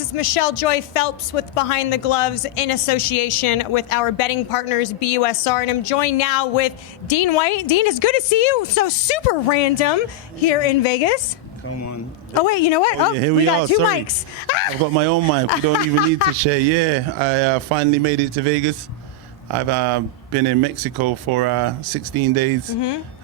It's Michelle Joy Phelps with Behind the Gloves in association with our betting partners, BUSR. And I'm joined now with Dillian Whyte. Dean, it's good to see you. So super random here in Vegas. Come on. Oh, wait, you know what? Oh, yeah, here we got are. two Sorry. mics. I've got my own mic. We don't even need to share. Yeah, I finally made it to Vegas. I've been in Mexico for 16 days,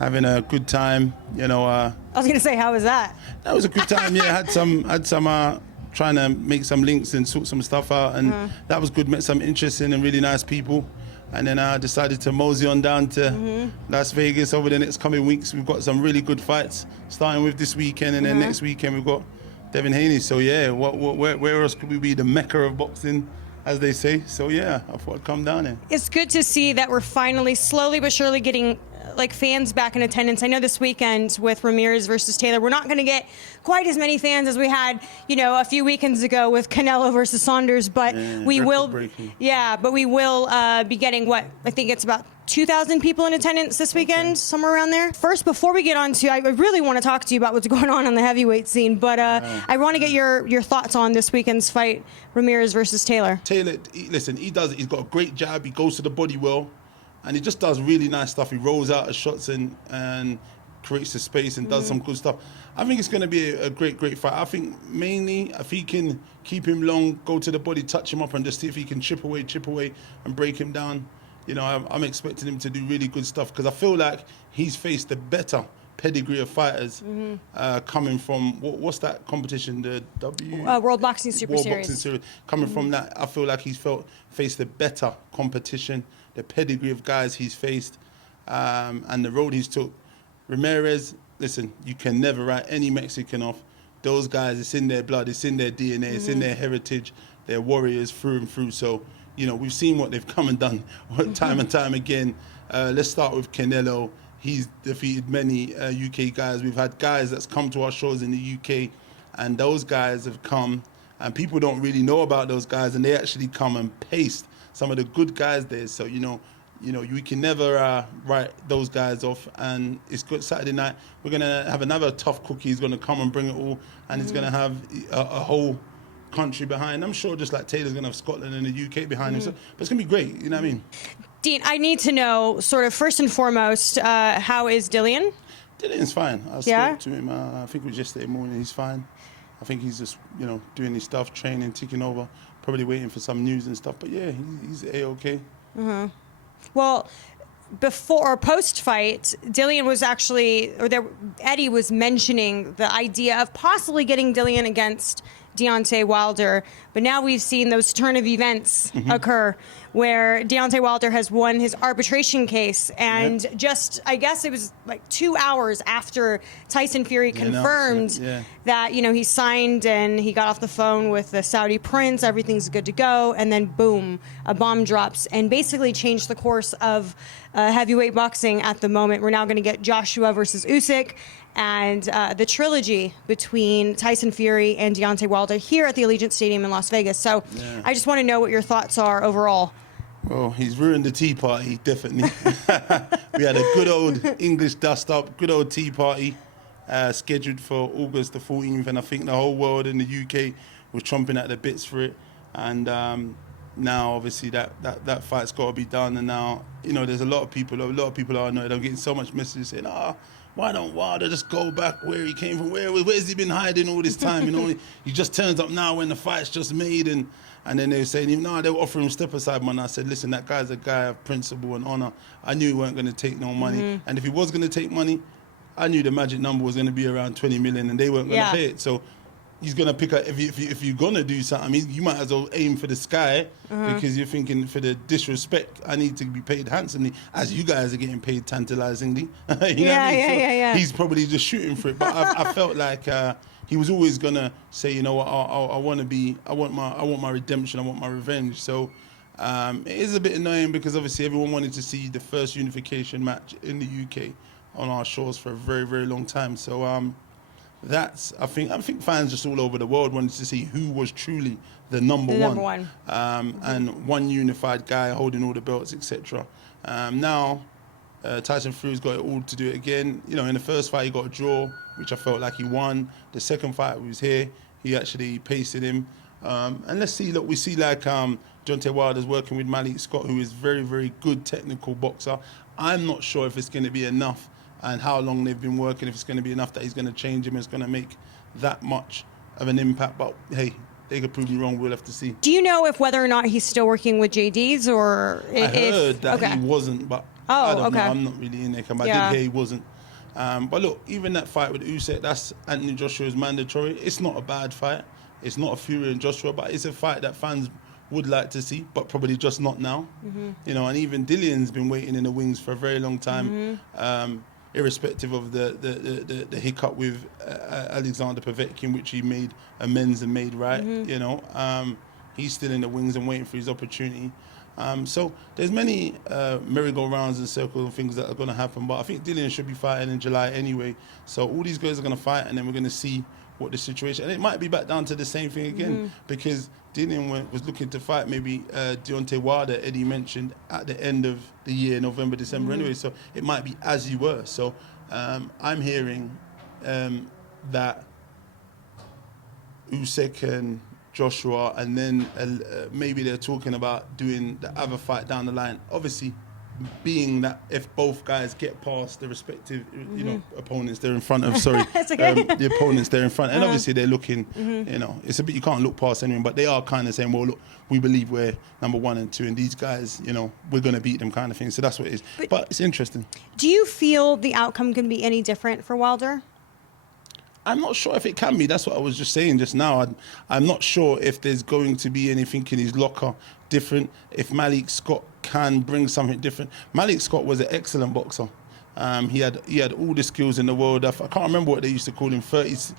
having a good time. You know. I was going to say, how was that? That was a good time. Yeah, had some trying to make some links and sort some stuff out, and that was good. Met some interesting and really nice people. And then I decided to mosey on down to Las Vegas over the next coming weeks. We've got some really good fights, starting with this weekend, and then next weekend we've got Devin Haney. So yeah, where else could we be? The mecca of boxing, as they say. So yeah, I thought I'd come down here. It's good to see that we're finally, slowly but surely, getting like fans back in attendance. I know this weekend with Ramirez versus Taylor, we're not going to get quite as many fans as we had, you know, a few weekends ago with Canelo versus Saunders, but we will, but we will be getting what I think it's about 2,000 people in attendance this weekend, somewhere around there. First, before we get on to, I really want to talk to you about what's going on the heavyweight scene, but I want to get your thoughts on this weekend's fight, Ramirez versus Taylor. Taylor, listen, he's got a great jab. He goes to the body well. And he just does really nice stuff. He rolls out his shots and creates the space and does some good stuff. I think it's going to be a great fight. I think mainly if he can keep him long, go to the body, touch him up, and just see if he can chip away and break him down. You know, I'm expecting him to do really good stuff because I feel like he's faced the better pedigree of fighters coming from, what's that competition? The World Boxing Super Series. Boxing Series. Coming from that, I feel like he's faced the better competition. The pedigree of guys he's faced, and the road he's took. Ramirez, listen, you can never write any Mexican off. Those guys, it's in their blood, it's in their DNA, it's in their heritage. They're warriors through and through. So, you know, we've seen what they've come and done time and time again. Let's start with Canelo. He's defeated many UK guys. We've had guys that's come to our shows in the UK, and those guys have come, and people don't really know about those guys, and they actually come and paste some of the good guys there. So, you know, we can never write those guys off. And it's good. Saturday night, we're going to have another tough cookie. He's going to come and bring it all. And he's going to have a whole country behind. I'm sure just like Taylor's going to have Scotland and the UK behind him. So, but it's going to be great. You know what I mean? Dean, I need to know, sort of first and foremost, how is Dillian? Dillian's fine. I spoke to him. I think it was yesterday morning. He's fine. I think he's just, you know, doing his stuff, training, ticking over, probably waiting for some news and stuff. But yeah, he's A-okay. Well, before or post-fight, Dillian was actually, Eddie was mentioning the idea of possibly getting Dillian against Deontay Wilder, but now we've seen those turn of events occur where Deontay Wilder has won his arbitration case, and just, I guess it was like 2 hours after Tyson Fury confirmed that, you know, he signed and he got off the phone with the Saudi prince, everything's good to go, and then boom, a bomb drops and basically changed the course of heavyweight boxing at the moment. We're now going to get Joshua versus Usyk, and the trilogy between Tyson Fury and Deontay Wilder here at the Allegiant Stadium in Las Vegas. So I just want to know what your thoughts are overall. Well, he's ruined the tea party, definitely. We had a good old English dust-up, good old tea party scheduled for August the 14th, and I think the whole world in the UK was chomping at the bits for it. And now, obviously, that fight's got to be done. And now, you know, there's a lot of people are annoyed. I'm getting so much messages saying, why don't Wilder just go back where he came from? Where's he been hiding all this time? You know, he just turns up now when the fight's just made, and then they were saying, no, they were offering him step aside, man. I said, listen, that guy's a guy of principle and honor. I knew he weren't going to take no money, and if he was going to take money, I knew the magic number was going to be around 20 million, and they weren't going to pay it. So he's going to pick up, if you're going to do something, I mean, you might as well aim for the sky, because you're thinking, for the disrespect, I need to be paid handsomely, as you guys are getting paid tantalizingly. You know what I mean? He's probably just shooting for it. But I felt like he was always going to say, you know what, I want my redemption, I want my revenge. So it is a bit annoying because obviously everyone wanted to see the first unification match in the UK on our shores for a very, very long time. So I think fans just all over the world wanted to see who was truly the number one. And one unified guy holding all the belts, etc. Now Tyson Fury's got it all to do it again. You know, in the first fight he got a draw, which I felt like he won. The second fight was here. He actually pasted him. And let's see. Look, we see like Deontay Wilder's working with Malik Scott, who is very, very good technical boxer. I'm not sure if it's going to be enough and how long they've been working, if it's going to be enough that he's going to change him, it's going to make that much of an impact. But hey, they could prove me wrong. We'll have to see. Do you know if whether or not he's still working with JD's or I heard that he wasn't, but I don't know. I'm not really in there. But I did hear he wasn't. But look, even that fight with Usyk, that's Anthony Joshua's mandatory. It's not a bad fight. It's not a Fury and Joshua, but it's a fight that fans would like to see, but probably just not now. You know, and even Dillian's been waiting in the wings for a very long time, irrespective of the hiccup with Alexander Povetkin, which he made amends and made right. You know, he's still in the wings and waiting for his opportunity. So there's many merry-go-rounds and circles and things that are going to happen, but I think Dillian should be fighting in July anyway. So all these guys are going to fight, and then we're going to see what the situation. And it might be back down to the same thing again, because Dillian was looking to fight maybe Deontay Wilder, Eddie mentioned, at the end of the year, November, December anyway. So it might be as you were. So I'm hearing that Usyk and Joshua, and then maybe they're talking about doing the other fight down the line. Obviously, being that if both guys get past the respective, you know, opponents they're in front of, the opponents they're in front, and obviously they're looking, you know, it's a bit, you can't look past anyone, but they are kind of saying, well, look, we believe we're number 1 and 2, and these guys, you know, we're going to beat them kind of thing. So that's what it is. But it's interesting. Do you feel the outcome can be any different for Wilder? I'm not sure if it can be. That's what I was just saying just now. I'm not sure if there's going to be anything in his locker different, if Malik Scott can bring something different. Malik Scott was an excellent boxer. He had all the skills in the world. I can't remember what they used to call him, 36-10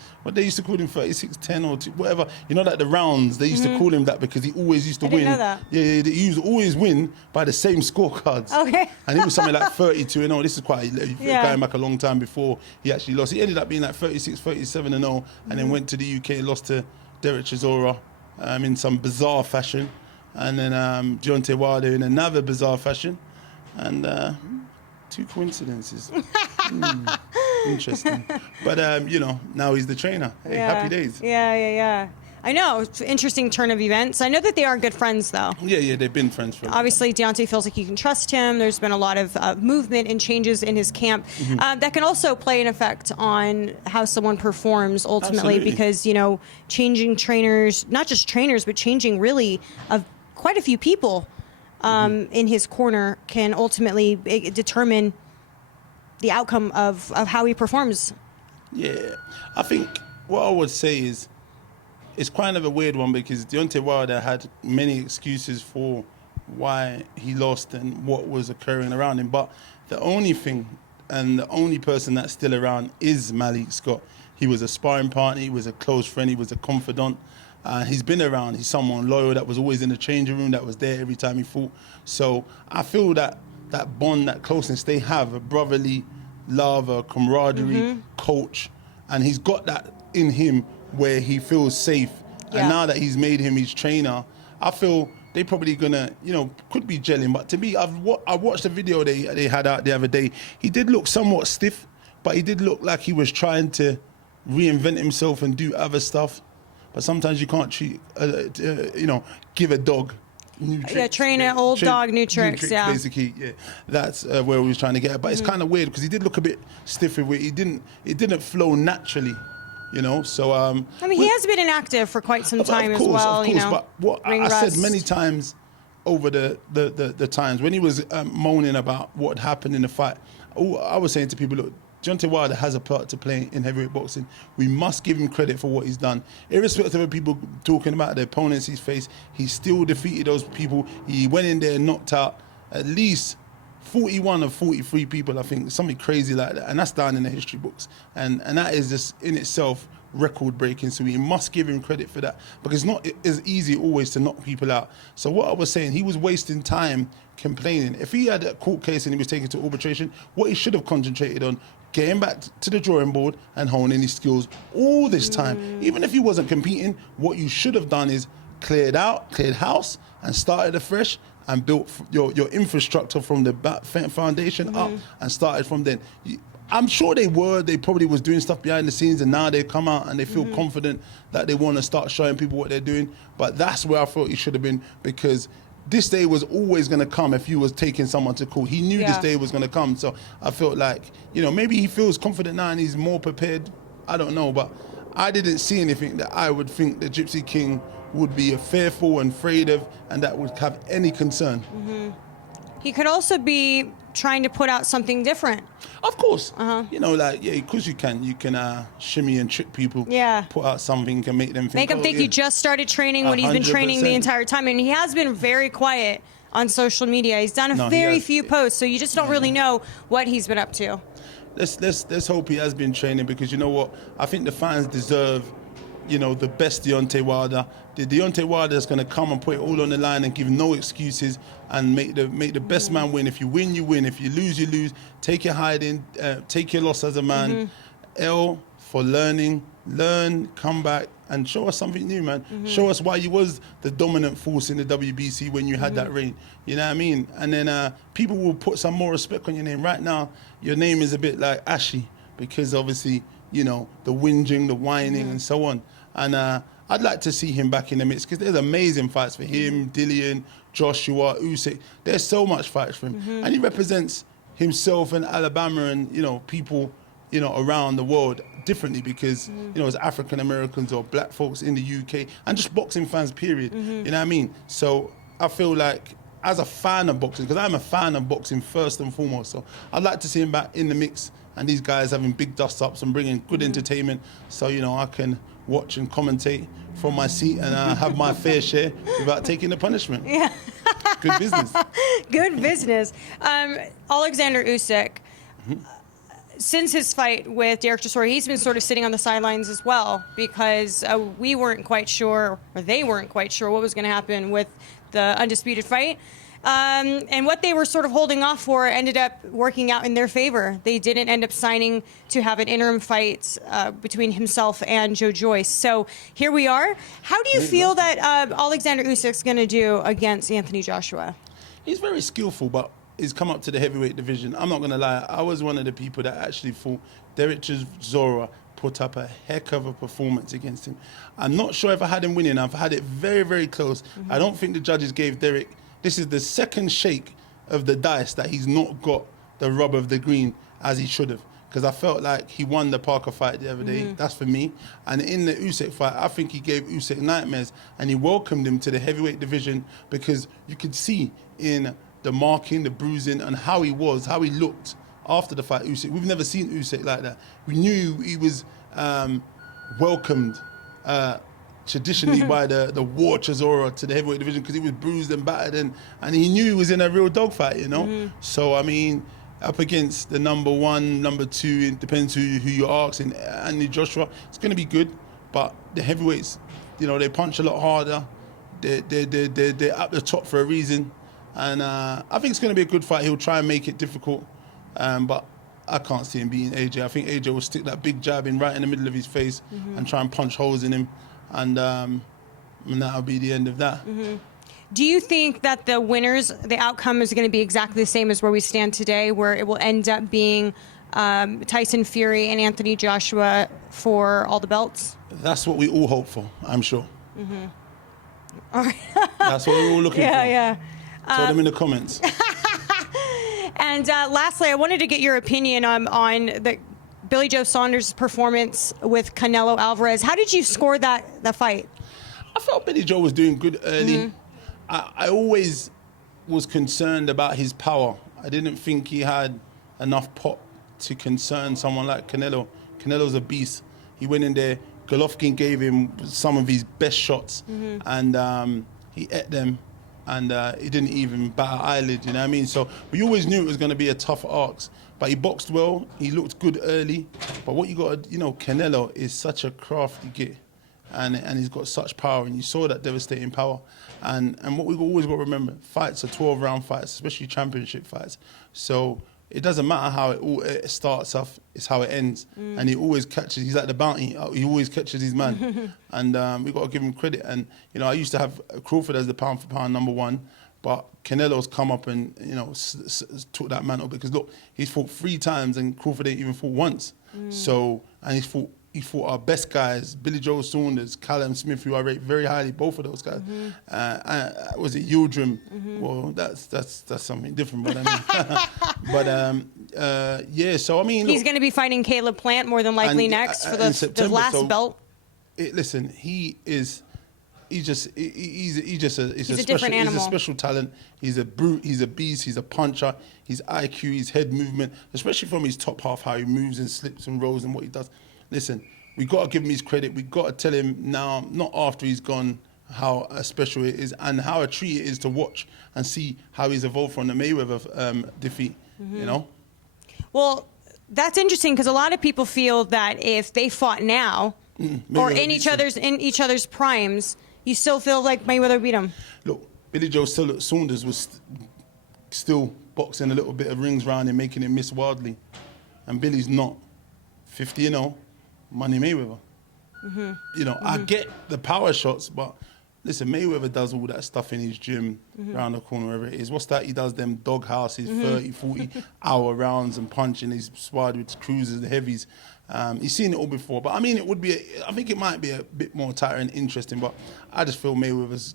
or whatever. You know, like the rounds, they used to call him that because he always used to win. Didn't know that. Yeah, he used to always win by the same scorecards. Okay. And he was something like 32-0. This is quite going back a long time before he actually lost. He ended up being like 37-0, and then went to the UK and lost to Derek Chisora in some bizarre fashion. And then Deontay Wilder in another bizarre fashion. And 2 coincidences. Interesting. But, you know, now he's the trainer. Hey, happy days. Yeah. I know. It's an interesting turn of events. I know that they are good friends, though. Yeah, they've been friends for a Obviously, Deontay feels like you can trust him. There's been a lot of movement and changes in his camp that can also play an effect on how someone performs ultimately. Absolutely. Because, you know, changing trainers, not just trainers, but changing really quite a few people in his corner can ultimately determine the outcome of how he performs. Yeah. I think what I would say is it's kind of a weird one, because Deontay Wilder had many excuses for why he lost and what was occurring around him. But the only thing and the only person that's still around is Malik Scott. He was a sparring partner, he was a close friend, he was a confidant. He's been around. He's someone loyal that was always in the changing room, that was there every time he fought. So I feel that bond, that closeness they have, a brotherly love, a camaraderie, coach, and he's got that in him where he feels safe. Yeah. And now that he's made him his trainer, I feel they probably gonna, you know, could be gelling. But to me, I watched the video they had out the other day. He did look somewhat stiff, but he did look like he was trying to reinvent himself and do other stuff. But sometimes you can't treat, you know, give a dog new tricks. Yeah, train an old dog, new tricks, yeah. Basically, yeah. That's where we was trying to get at. But it's kind of weird because he did look a bit stiff with it. It didn't flow naturally, you know. So I mean, he has been inactive for quite some time as well. Of course, you know, but what I said many times over the times when he was moaning about what happened in the fight, I was saying to people, look, Deontay Wilder has a part to play in heavyweight boxing. We must give him credit for what he's done. Irrespective of people talking about the opponents he's faced, he still defeated those people. He went in there and knocked out at least 41 of 43 people, I think, something crazy like that. And that's down in the history books. And that is just in itself record-breaking, so we must give him credit for that, because it's not as easy always to knock people out. So what I was saying, he was wasting time complaining. If he had a court case and he was taken to arbitration, what he should have concentrated on, getting back to the drawing board and honing his skills all this time. Even if he wasn't competing, what you should have done is cleared house and started afresh and built your infrastructure from the foundation up and started from then. I'm sure they were. They probably was doing stuff behind the scenes, and now they come out and they feel confident that they want to start showing people what they're doing. But that's where I thought he should have been, because this day was always going to come if you was taking someone to court. He knew this day was going to come. So I felt like, you know, maybe he feels confident now and he's more prepared. I don't know, but I didn't see anything that I would think the Gypsy King would be fearful and afraid of, and that would have any concern. He could also be trying to put out something different. Of course. You know, like, yeah, because you can shimmy and trick people. Yeah. Put out something and make them think. Make him think he just started training when he's been training the 100%. entire time. And he has been very quiet on social media. He's done a very few posts, so you just don't really know what he's been up to. Let's hope he has been training, because you know what? I think the fans deserve, you know, the best Deontay Wilder. The Deontay Wilder is going to come and put it all on the line and give no excuses and make the best man win. If you win, you win. If you lose, you lose. Take your hiding, take your loss as a man. L for learning, learn, come back, and show us something new, man. Show us why you was the dominant force in the WBC when you had that reign. You know what I mean? And then people will put some more respect on your name. Right now, your name is a bit like ashy, because obviously, you know, the whinging, the whining, and so on. And I'd like to see him back in the mix, because there's amazing fights for him, Dillian, Joshua, Usyk. There's so much fights for him. And he represents himself and Alabama and, you know, people, you know, around the world differently, because, you know, as African Americans or black folks in the UK and just boxing fans, period. You know what I mean? So I feel like, as a fan of boxing, because I'm a fan of boxing first and foremost, so I'd like to see him back in the mix, and these guys having big dust-ups and bringing good entertainment, so, you know, I can watch and commentate from my seat and have my fair share without taking the punishment. Yeah. Good business. Good business. Alexander Usyk, since his fight with Derek Chisora, he's been sort of sitting on the sidelines as well, because we weren't quite sure, or they weren't quite sure, what was going to happen with the undisputed fight. And what they were sort of holding off for ended up working out in their favor. They didn't end up signing to have an interim fight between himself and Joe Joyce. So here we are. How do you feel that Alexander Usyk's going to do against Anthony Joshua? He's very skillful, but he's come up to the heavyweight division. I'm not going to lie. I was one of the people that actually thought Derek Chisora put up a heck of a performance against him. I'm not sure if I had him winning. I've had it very, very close. I don't think the judges gave Derek... This is the second shake of the dice that he's not got the rub of the green as he should have. Because I felt like he won the Parker fight the other day. That's for me. And in the Usyk fight, I think he gave Usyk nightmares, and he welcomed him to the heavyweight division, because you could see in the marking, the bruising, and how he looked after the fight, Usyk. We've never seen Usyk like that. We knew he was welcomed traditionally by the war Chisora to the heavyweight division, because he was bruised and battered, and he knew he was in a real dogfight, you know? So, I mean, up against the number one, number two, it depends who you ask, and Anthony Joshua, it's going to be good, but the heavyweights, you know, they punch a lot harder. They're up the top for a reason, and I think it's going to be a good fight. He'll try and make it difficult, but I can't see him beating AJ. I think AJ will stick that big jab in right in the middle of his face and try and punch holes in him. And that'll be the end of that. Do you think that the outcome is going to be exactly the same as where we stand today, where it will end up being Tyson Fury and Anthony Joshua for all the belts? That's what we all hope for, I'm sure. All right. That's what we're all looking for. Yeah. Tell them in the comments. And lastly, I wanted to get your opinion on the Billy Joe Saunders' performance with Canelo Alvarez. How did you score that fight? I felt Billy Joe was doing good early. I always was concerned about his power. I didn't think he had enough pop to concern someone like Canelo. Canelo's a beast. He went in there, Golovkin gave him some of his best shots, and he ate them, and he didn't even bat an eyelid, you know what I mean? So we always knew it was going to be a tough ask. But he boxed well, he looked good early. But what you got to, you know, Canelo is such a crafty git, and he's got such power, and you saw that devastating power. And what we always got to remember, fights are 12-round fights, especially championship fights. So it doesn't matter how it starts off, it's how it ends. And he always catches, he's like the bounty, he always catches his man. And we got to give him credit. And, you know, I used to have Crawford as the pound-for-pound number one, But Canelo's come up and, took that mantle because, look, he's fought 3 times and Crawford ain't even fought once. So, and he fought our best guys, Billy Joe Saunders, Callum Smith, who I rate very highly, both of those guys. Was it Yildirim? Well, that's something different, but I mean, yeah. So I mean, he's going to be fighting Caleb Plant more than likely next for the last belt. Listen, he's just a different animal. He's a special talent. He's a brute. He's a beast. He's a puncher. His IQ, his head movement, especially from his top half, how he moves and slips and rolls and what he does. Listen, we got to give him his credit. We got to tell him now, not after he's gone, how special it is and how a treat it is to watch and see how he's evolved from the Mayweather defeat. You know. Well, that's interesting because a lot of people feel that if they fought now or in each other's primes, you still feel like Mayweather beat him. Look, Billy Joe Saunders was still boxing a little bit of rings round him, making him miss wildly, and Billy's not 50-0. Money Mayweather. I get the power shots, but listen, Mayweather does all that stuff in his gym, around the corner, wherever it is. What's that? He does them dog houses, 30, 40-hour rounds and punching. He's sparred with cruisers, the heavies. He's seen it all before. But I mean, I think it might be a bit more tighter and interesting, but I just feel Mayweather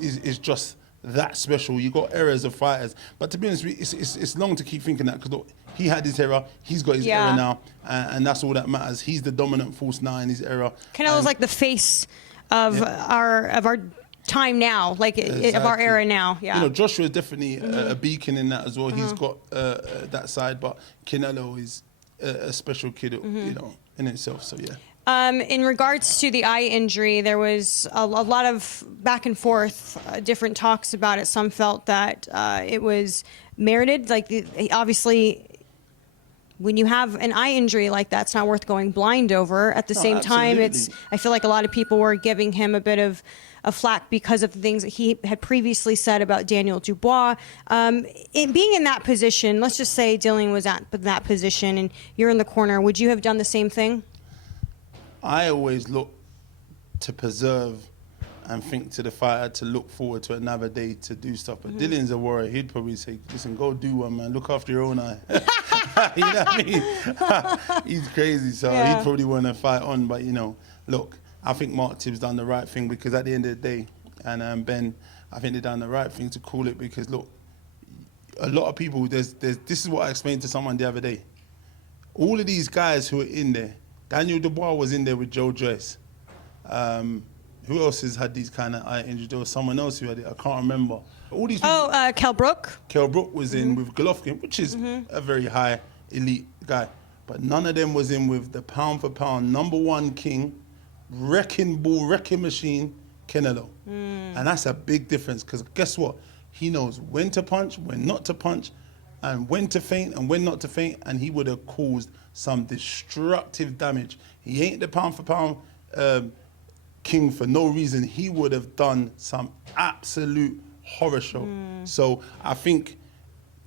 is just that special. You got eras of fighters, but to be honest, it's long to keep thinking that because look, he had his era, he's got his era now, and that's all that matters. He's the dominant force now in his era. Canelo's like the face of our time now, like of our era now. Yeah, Joshua is definitely a beacon in that as well. He's got that side, but Canelo is a special kid, in itself. So yeah. In regards to the eye injury, there was a lot of back and forth, different talks about it. Some felt that it was merited. Like, obviously, when you have an eye injury like that, it's not worth going blind over. At the same time, I feel like a lot of people were giving him a bit of a flack because of the things that he had previously said about Daniel Dubois. Being in that position, let's just say Dillian was at that position and you're in the corner, would you have done the same thing? I always look to preserve and think to the fighter to look forward to another day to do stuff. But Dillian's a warrior. He'd probably say, listen, go do one, man. Look after your own eye. You know what I mean? He's crazy, so he'd probably want to fight on. But, look, I think Mark Tibbs done the right thing because at the end of the day, and Ben, I think they done the right thing to call it because, look, a lot of people, this is what I explained to someone the other day. All of these guys who are in there, Daniel Dubois was in there with Joe Joyce. Who else has had these kind of eye injuries? There was someone else who had it. I can't remember. All these people, Kell Brook. Kell Brook was in with Golovkin, which is a very high elite guy. But none of them was in with the pound for pound #1 king, wrecking ball, wrecking machine, Canelo. And that's a big difference because guess what? He knows when to punch, when not to punch, and when to feint and when not to feint, and he would have caused some destructive damage. He ain't the pound for pound king for no reason. He would have done some absolute horror show. So I think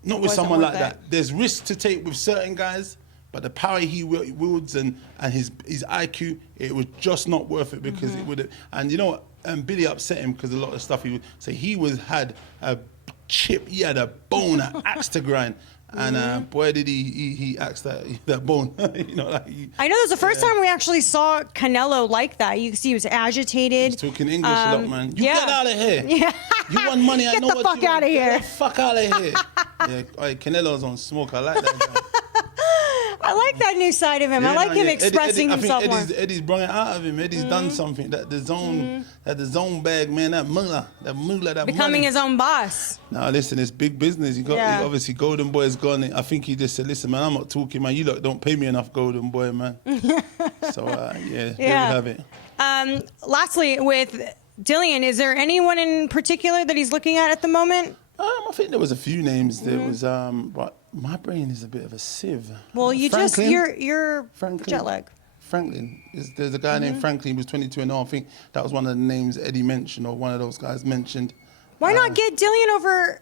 not with someone like that. There's risks to take with certain guys, but the power he wields and his IQ, it was just not worth it because it would have. And you know what? Billy upset him because a lot of stuff he would say. He had a chip. He had a bone, an axe to grind. And boy, did he axe that bone. I know this is the first time we actually saw Canelo like that. You can see he was agitated. He's talking English a lot, man. Get out of here. Yeah. You want money, I know what you want. Get the fuck out of here. Get the fuck out of here. Canelo's on smoke. I like that guy. I like that new side of him. I like him expressing himself more. Eddie's brought it out of him. Eddie's done something. That the zone bag, man, that mullah, that becoming money. His own boss. Now listen, it's big business. Obviously Golden Boy's gone. I think he just said, listen, man, I'm not talking, man. You lot don't pay me enough, Golden Boy, man. So there we have it. Lastly, with Dillian, is there anyone in particular that he's looking at the moment? I think there was a few names. There was, but my brain is a bit of a sieve. Well, you're jet lag. Franklin. There's a guy named Franklin. He was 22 and 0. I think that was one of the names Eddie mentioned, or one of those guys mentioned. Why not get Dillian over,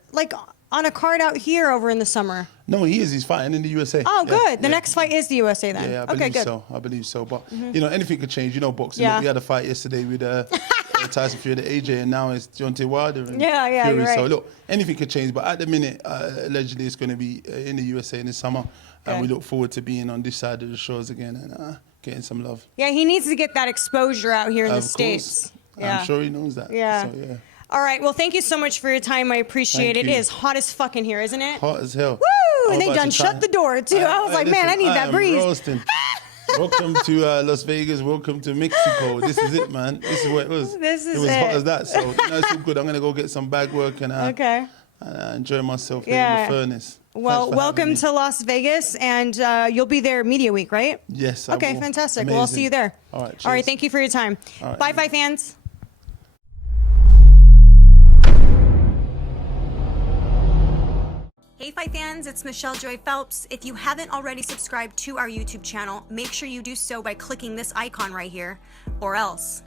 on a card out here over in the summer? No, he is. He's fighting in the USA. Oh, good. The next fight is the USA then. Yeah, I believe so. But anything could change. Boxing. Yeah. We had a fight yesterday with Tyson Fury, the AJ, and now it's Deontay Wilder and Yeah, Fury. you're right. So look, anything could change, but at the minute, allegedly, it's going to be in the USA in the summer, and we look forward to being on this side of the shows again and getting some love. Yeah, he needs to get that exposure out here in the Of States. course. Yeah. I'm sure he knows that. Yeah. So, yeah. All right. Well, thank you so much for your time. I appreciate Thank it. you. It is hot as fuck in here, isn't it? Hot as hell. Woo! I'm And they about done to try- shut the door, too. I was like, man, I need that am breeze. Roasting. Welcome to Las Vegas. Welcome to Mexico. This is it, man. This is what it was. This is it was it. hot as that. So it's all good. I'm gonna go get some bag work and enjoy myself here in the furnace. Well, welcome to Las Vegas, and you'll be there Media Week, right? Yes. I Okay, will. fantastic. Amazing. Well, I'll see you there. All right. All right. cheers. Thank you for your time. All right. Bye, fans. Hey Fight fans, it's Michelle Joy Phelps. If you haven't already subscribed to our YouTube channel, make sure you do so by clicking this icon right here, or else